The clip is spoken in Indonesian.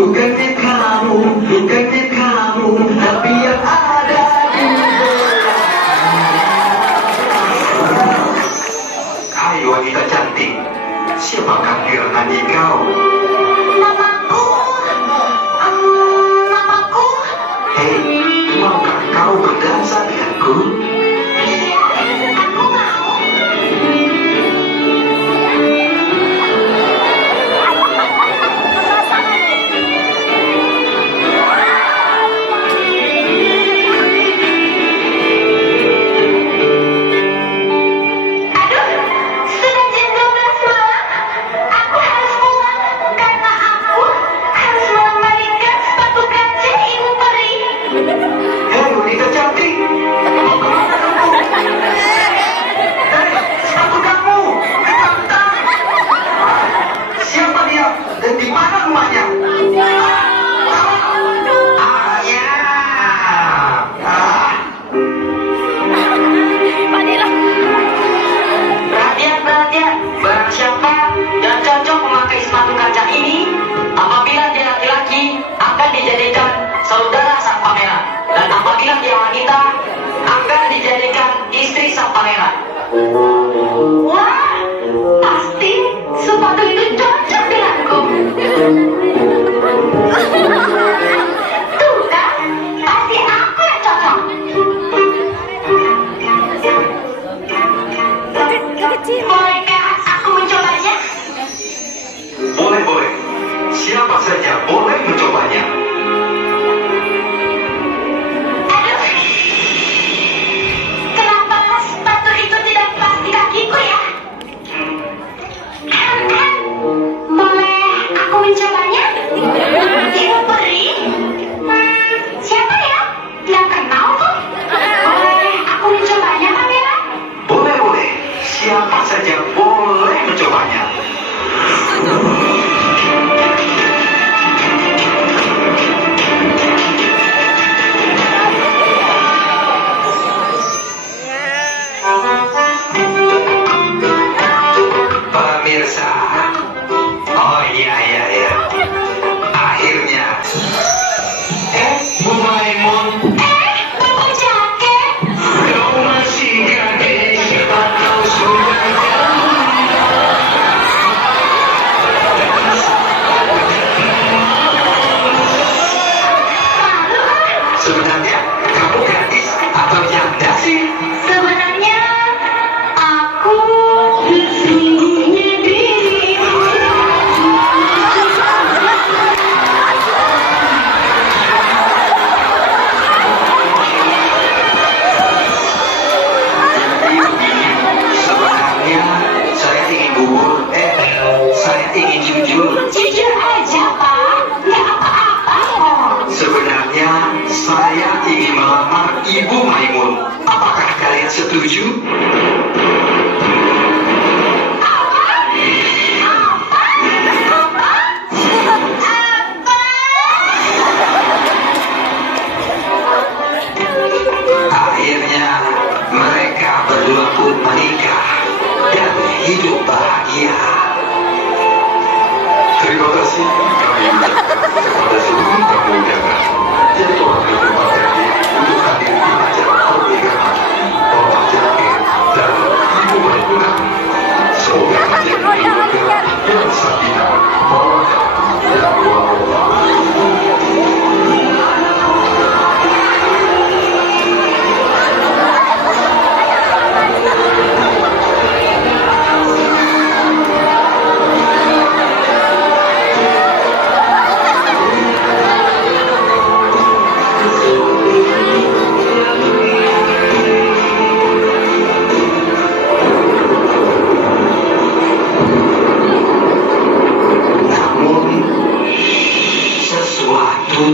bukannya kamu, tapi yang ada di Hai wanita cantik, siapakah gerangan kau? Namaku. Hei, maukah kau berdansa denganku? Iya, aku mau. Aduh, sudah jam 12 malam. Aku harus pulang karena aku harus mengembalikan sepatu kaca Ibu Peri. Hei wanita cantik, mau kemana kamu? Hei, sepatu kamu, mentang-mentang. Siapa dia dan di mana rumahnya? Ya. Perhatian, barang siapa yang cocok memakai sepatu kaca ini, apabila dia laki-laki akan dijadikan saudara sang pangeran, dan apabila dia wanita akan dijadikan istri sang pangeran. Wah, pasti sepatu itu cocok denganku. Tuh kan, pasti aku yang cocok. Bolehkah aku mencobanya? Boleh. Siapa saja boleh mencobanya. Aduh, kenapa sepatu itu tidak pas di kakiku ya? Boleh aku mencobanya? Ibu Peri? Siapa ya? Tidak kenal tuh. Boleh aku mencobanya, Pangeran? Boleh. Siapa saja boleh mencobanya. Pemirsa, oh iya, akhirnya. Bu Maimun, Bapak jaket. kau masih gadis atau sudah Malu ah. sebenarnya kamu gadis atau janda sih? Sebenarnya aku sesungguhnya dirimu. Sebenarnya saya ingin saya ingin jujur. Jujur aja, Pak. Nggak apa-apa kok. Sebenarnya saya ingin melamar Ibu Maimun. Apakah kalian setuju? Akhirnya mereka berdua pun menikah dan hidup bahagia. Terima kasih kami ucapkan kepada seluruh tamu undangan yang telah berterima kasih untuk hadir di acara pernikahan Bapak Jaket dan Ibu Maimunah. Semoga menjadi keluarga yang sakinah, mawaddah, dan warahmah. Namun sesuatu